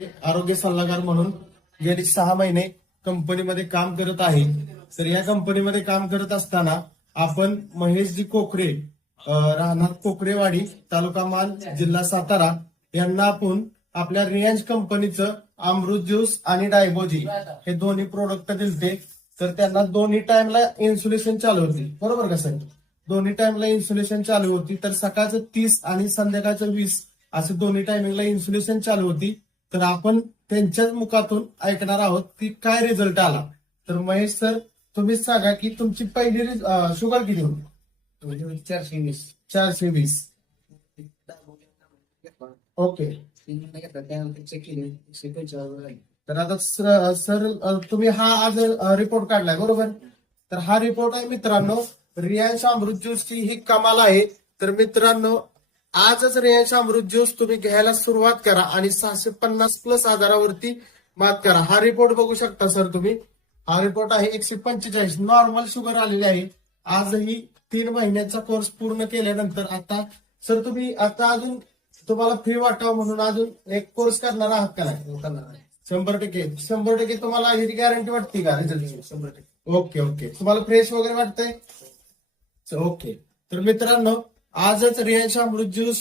आरोग्य सल्लागार म्हणून गेली 6 महिने कंपनीमध्ये काम करत आहे. तर या कंपनीमध्ये काम करत असताना आपण महेशजी कोकरे राहणार कोकरेवाडी, तालुका मान, जिल्हा सातारा यांना आपण आपल्या रियांज कंपनीचं अमृत ज्यूस आणि डायबोजी हे दोन्ही प्रोडक्ट दिलते. तर त्यांना दोन्ही टाइमला इन्सुलेशन चालू होती, बरोबर का सर? दोन्ही टाइमला इन्सुलेशन चालू होती. तर सकाळचं 30 आणि संध्याकाळचं 20 असं दोन्ही टायमिंगला इन्सुलेशन चालू होती. तर आपण त्यांच्याच मुखातून ऐकणार आहोत की काय रिझल्ट आला. तर महेश सर, तुम्हीच सांगा की तुमची पहिली शुगर किती होती? 420. 420. ओके. त्यानंतर चेक केले 145 तर आता सर तुम्ही हा आज रिपोर्ट काढलाय, बरोबर? तर हा रिपोर्ट आहे मित्रांनो, रियांश अमृत ज्यूसची ही कमाल आहे. तर मित्रांनो, आजच रियांश अमृत ज्यूस तुम्ही घ्यायला सुरुवात करा आणि 650+ आजारावरती मात करा. हा रिपोर्ट बघू शकता सर तुम्ही. हा रिपोर्ट आहे 145 नॉर्मल शुगर आलेली आहे. आजही 3 महिन्याचा कोर्स पूर्ण केल्यानंतर आता सर तुम्ही आता अजून तुम्हाला फ्री वाटावं म्हणून अजून एक कोर्स करणार आहात का नाही? 100% तुम्हाला ही गॅरंटी वाटते का रिझल्ट? 100%. ओके. तुम्हाला फ्रेश वगैरे वाटतंय? ओके. तर मित्रांनो, आजच रियांश अमृत ज्यूस